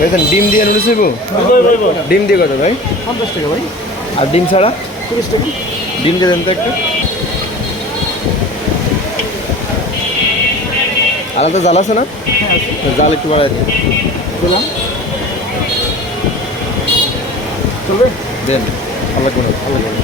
ভাইজান ডিম দিয়ে নুডলস হইব? ডিম দিয়ে কত ভাই? 50 টাকা ভাই। আর ডিম ছাড়া? 30 টাকা। ডিম দিয়ে দেন তো একটা। আলাদা জাল আছে না? হ্যাঁ আছে। জাল একটু বাড়াই দিন। দিলাম। চলবে? দেন আল্লাহ করে আল্লাহ করে।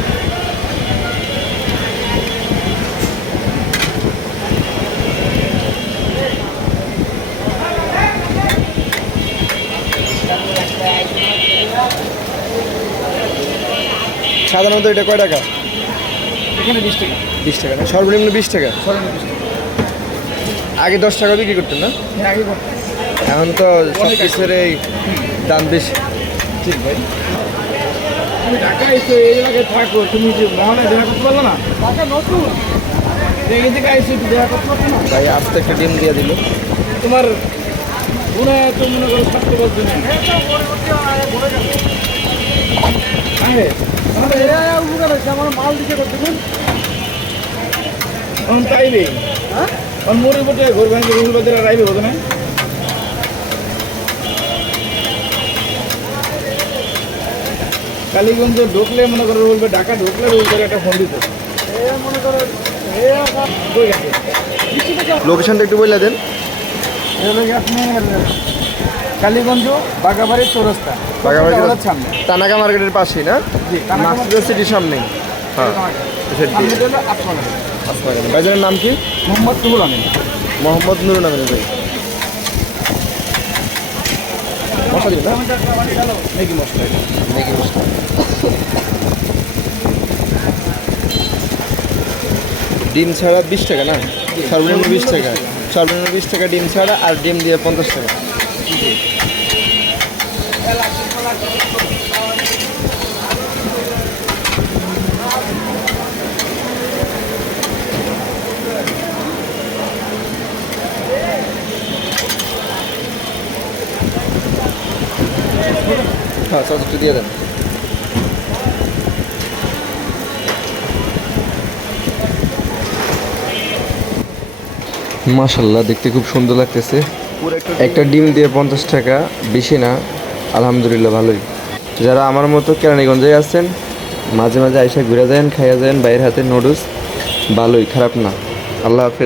সাধারণত এটা কয় টাকা? এখানে 20 টাকা। 20 টাকা না, সর্বনিম্ন 20 টাকা। সর্বনিম্ন 20 টাকা। আগে 10 টাকা বিক্রি করতেন না? হ্যাঁ আগে করতে। এখন তো সব কিছুর এই দাম বেশি। ঠিক ভাই। তুমি ঢাকা এসো, এই এলাকায় থাকো, তুমি যে মহলে দেখা করতে পারলো না? ঢাকা নতুন। এই থেকে আইসো, একটু দেখা করতে পারছো না? ভাই আস্তে একটা ডিম দিয়ে দিল। তোমার গুণে তো মনে করো থাকতে পারছো না। হ্যাঁ আমার মাল দিকে করতেছেন এখন তাইবে। হ্যাঁ মোড়ের বটে ঘর ভাঙে রুল বাজার আর আইবে বোধ না। কালীগঞ্জ ঢুকলে মনে করো বলবে, ঢাকা ঢুকলে রুল করে একটা ফোন দিতে মনে করো কই গেছে। লোকেশনটা একটু বলে দেন। আপনার কালীগঞ্জ বাগাবাড়ি চৌরাস্তা, বাগাবাড়ি বাগাবাড়ির সামনে। তানাকা মার্কেটের পাশেই না? জি, মার্কেটের সিটির সামনেই। হ্যাঁ সামনে হলো আটমালা। ভাইজানের নাম কি? মোহাম্মদ রুহুল আমিন। মোহাম্মদ নুরুল আমিন ভাই। মশলা দিবেন না? ম্যাগি মশলা। ম্যাগি মশলা। ডিম ছাড়া 20 টাকা না? সর্বনিম্ন 20 টাকা। সর্বনিম্ন 20 টাকা ডিম ছাড়া, আর ডিম দিয়ে 50 টাকা। হ্যাঁ সস একটু দিয়ে দেন। মাশাল্লাহ, দেখতে খুব সুন্দর লাগতেছে। একটা ডিম দিয়ে 50 টাকা, বেশি না, আলহামদুলিল্লাহ ভালোই। যারা আমার মতো কেরানীগঞ্জে আছেন, মাঝে মাঝে আইসা ঘুরে যান, খাইয়া যান বাইরের হাতে নুডলস, ভালোই, খারাপ না। আল্লাহ হাফেজ।